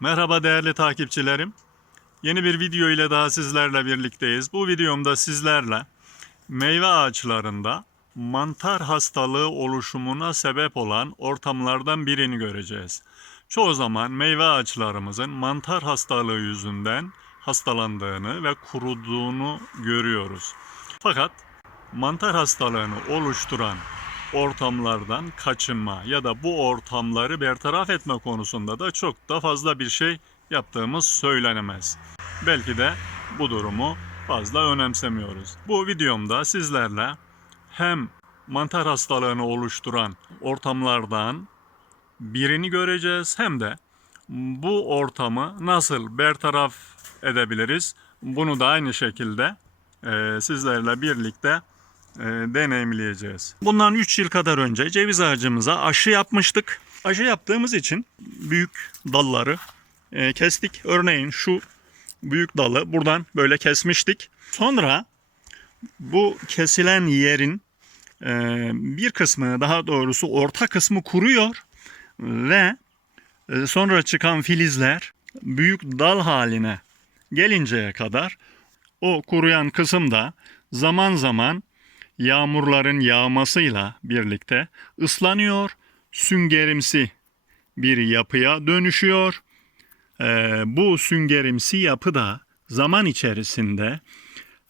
Merhaba değerli takipçilerim. Yeni bir video ile daha sizlerle birlikteyiz. Bu videomda sizlerle meyve ağaçlarında mantar hastalığı oluşumuna sebep olan ortamlardan birini göreceğiz. Çoğu zaman meyve ağaçlarımızın mantar hastalığı yüzünden hastalandığını ve kuruduğunu görüyoruz. Fakat mantar hastalığını oluşturan ortamlardan kaçınma ya da bu ortamları bertaraf etme konusunda da çok da fazla bir şey yaptığımız söylenemez. Belki de bu durumu fazla önemsemiyoruz. Bu videomda sizlerle hem mantar hastalığını oluşturan ortamlardan birini göreceğiz hem de bu ortamı nasıl bertaraf edebiliriz bunu da aynı şekilde sizlerle birlikte deneyimleyeceğiz. Bundan 3 yıl kadar önce ceviz ağacımıza aşı yapmıştık. Aşı yaptığımız için büyük dalları e, kestik. Örneğin şu büyük dalı buradan böyle kesmiştik. Sonra bu kesilen yerin e, bir kısmı daha doğrusu orta kısmı kuruyor ve e, sonra çıkan filizler büyük dal haline gelinceye kadar o kuruyan kısımda zaman zaman yağmurların yağmasıyla birlikte ıslanıyor, süngerimsi bir yapıya dönüşüyor. Ee, bu süngerimsi yapı da zaman içerisinde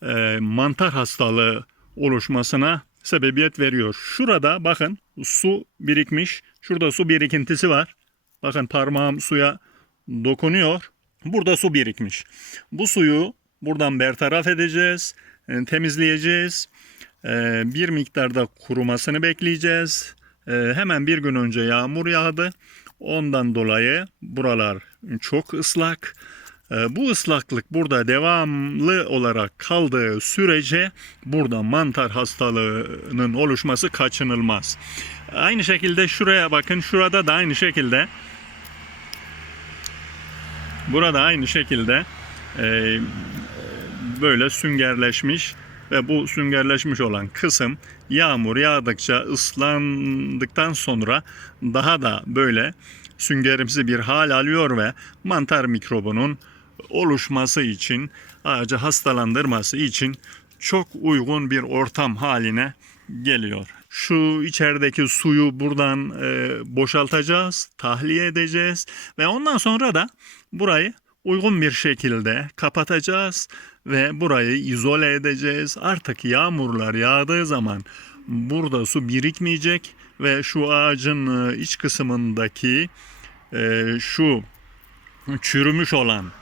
e, mantar hastalığı oluşmasına sebebiyet veriyor. Şurada bakın su birikmiş. Şurada su birikintisi var. Bakın parmağım suya dokunuyor. Burada su birikmiş. Bu suyu buradan bertaraf edeceğiz, e, temizleyeceğiz. E, Bir miktarda kurumasını bekleyeceğiz. E, Hemen bir gün önce yağmur yağdı. Ondan dolayı buralar çok ıslak. E, Bu ıslaklık burada devamlı olarak kaldığı sürece burada mantar hastalığının oluşması kaçınılmaz. Aynı şekilde şuraya bakın. Şurada da aynı şekilde Burada aynı şekilde e, böyle süngerleşmiş ve bu süngerleşmiş olan kısım yağmur yağdıkça ıslandıktan sonra daha da böyle süngerimsi bir hal alıyor ve mantar mikrobunun oluşması için ağacı hastalandırması için çok uygun bir ortam haline geliyor. Şu içerideki suyu buradan e, boşaltacağız, tahliye edeceğiz ve ondan sonra da burayı uygun bir şekilde kapatacağız ve burayı izole edeceğiz. Artık yağmurlar yağdığı zaman burada su birikmeyecek ve şu ağacın e, iç kısmındaki e, şu çürümüş olan,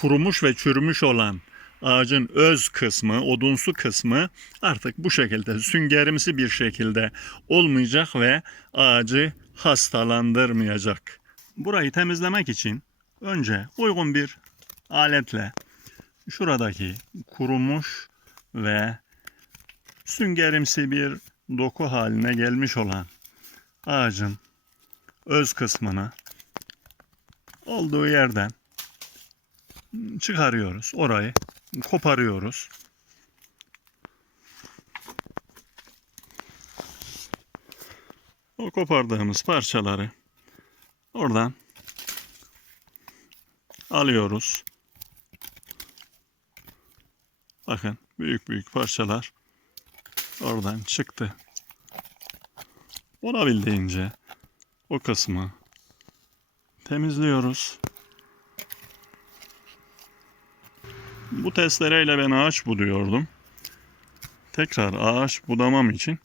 kurumuş ve çürümüş olan ağacın öz kısmı, odunsu kısmı artık bu şekilde süngerimsi bir şekilde olmayacak ve ağacı hastalandırmayacak. Burayı temizlemek için önce uygun bir aletle şuradaki kurumuş ve süngerimsi bir doku haline gelmiş olan ağacın öz kısmını olduğu yerden çıkarıyoruz. Orayı koparıyoruz. O kopardığımız parçaları oradan alıyoruz. Bakın büyük büyük parçalar oradan çıktı. Olabildiğince o kısmı temizliyoruz. Bu testereyle ben ağaç buduyordum. Tekrar ağaç budamam için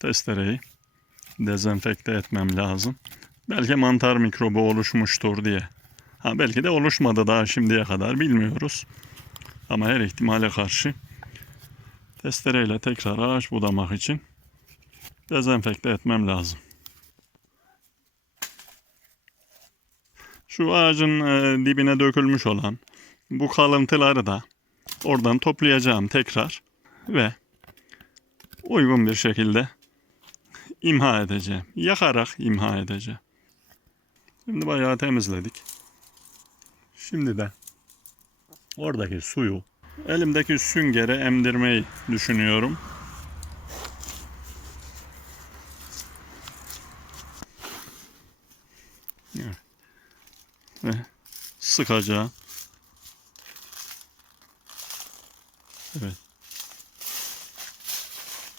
testereyi dezenfekte etmem lazım. Belki mantar mikrobu oluşmuştur diye. Ha belki de oluşmadı daha şimdiye kadar bilmiyoruz. Ama her ihtimale karşı testereyle tekrar ağaç budamak için dezenfekte etmem lazım. Şu ağacın e, dibine dökülmüş olan bu kalıntıları da oradan toplayacağım tekrar ve uygun bir şekilde imha edeceğim. Yakarak imha edeceğim. Şimdi bayağı temizledik. Şimdi de oradaki suyu elimdeki süngere emdirmeyi düşünüyorum. Ve sıkacağım. Evet.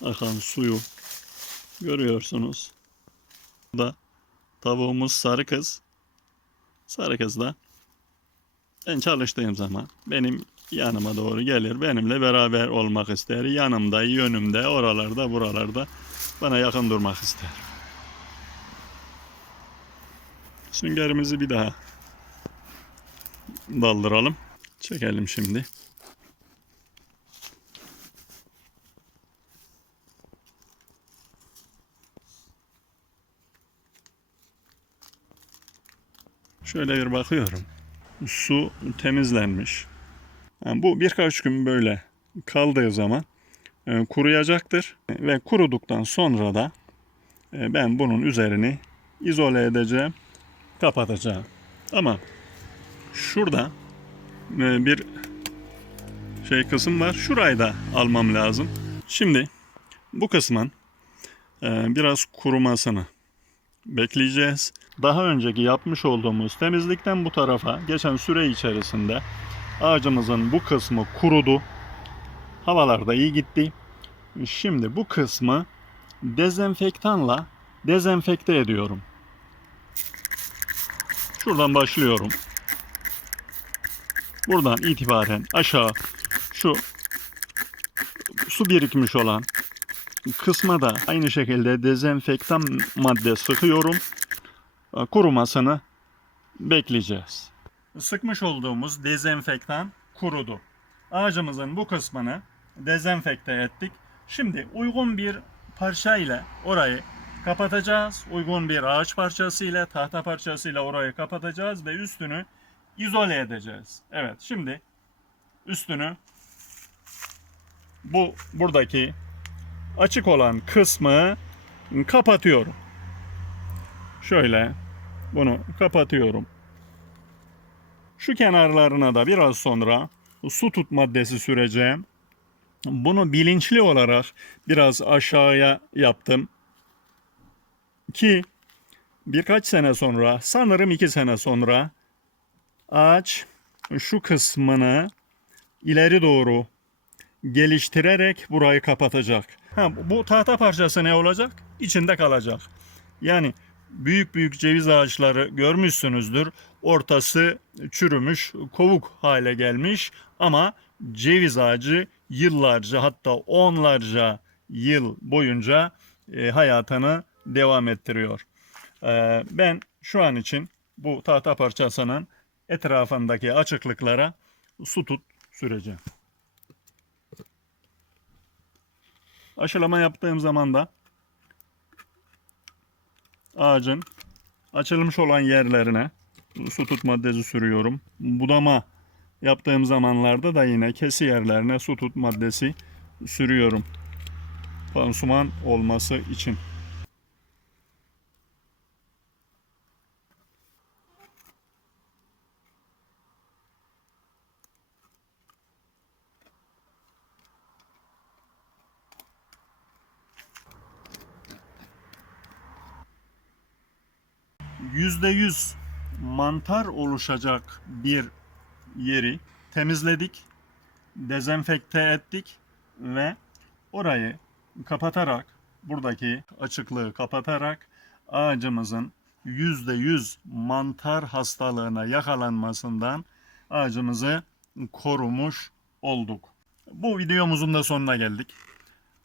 Akan suyu görüyorsunuz. Bu da tavuğumuz sarı kız. Sarı kız da ben çalıştığım zaman benim yanıma doğru gelir. Benimle beraber olmak ister. Yanımda, yönümde, oralarda, buralarda bana yakın durmak ister. Süngerimizi bir daha daldıralım. Çekelim şimdi. Şöyle bir bakıyorum. Su temizlenmiş. Yani bu birkaç gün böyle kaldığı zaman e, kuruyacaktır ve kuruduktan sonra da e, ben bunun üzerini izole edeceğim, kapatacağım. Ama şurada e, bir şey kısım var. Şurayı da almam lazım. Şimdi bu kısmın e, biraz kurumasını bekleyeceğiz. Daha önceki yapmış olduğumuz temizlikten bu tarafa geçen süre içerisinde ağacımızın bu kısmı kurudu. Havalar da iyi gitti. Şimdi bu kısmı dezenfektanla dezenfekte ediyorum. Şuradan başlıyorum. Buradan itibaren aşağı şu su birikmiş olan kısma da aynı şekilde dezenfektan madde sıkıyorum. Kurumasını bekleyeceğiz. Sıkmış olduğumuz dezenfektan kurudu. Ağacımızın bu kısmını dezenfekte ettik. Şimdi uygun bir parça ile orayı kapatacağız. Uygun bir ağaç parçası ile tahta parçası ile orayı kapatacağız ve üstünü izole edeceğiz. Evet şimdi üstünü bu buradaki açık olan kısmı kapatıyorum. Şöyle bunu kapatıyorum. Şu kenarlarına da biraz sonra su tut maddesi süreceğim. Bunu bilinçli olarak biraz aşağıya yaptım. Ki birkaç sene sonra, sanırım iki sene sonra ağaç şu kısmını ileri doğru geliştirerek burayı kapatacak. Ha, bu tahta parçası ne olacak? İçinde kalacak. Yani büyük büyük ceviz ağaçları görmüşsünüzdür. Ortası çürümüş, kovuk hale gelmiş ama ceviz ağacı yıllarca hatta onlarca yıl boyunca e, hayatını devam ettiriyor. E, ben şu an için bu tahta parçasının etrafındaki açıklıklara su tut süreceğim. Aşılama yaptığım zaman da ağacın açılmış olan yerlerine su tut maddesi sürüyorum. Budama yaptığım zamanlarda da yine kesi yerlerine su tut maddesi sürüyorum. Pansuman olması için. %100 mantar oluşacak bir yeri temizledik, dezenfekte ettik ve orayı kapatarak buradaki açıklığı kapatarak ağacımızın %100 mantar hastalığına yakalanmasından ağacımızı korumuş olduk. Bu videomuzun da sonuna geldik.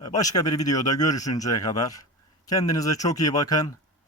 Başka bir videoda görüşünceye kadar kendinize çok iyi bakın.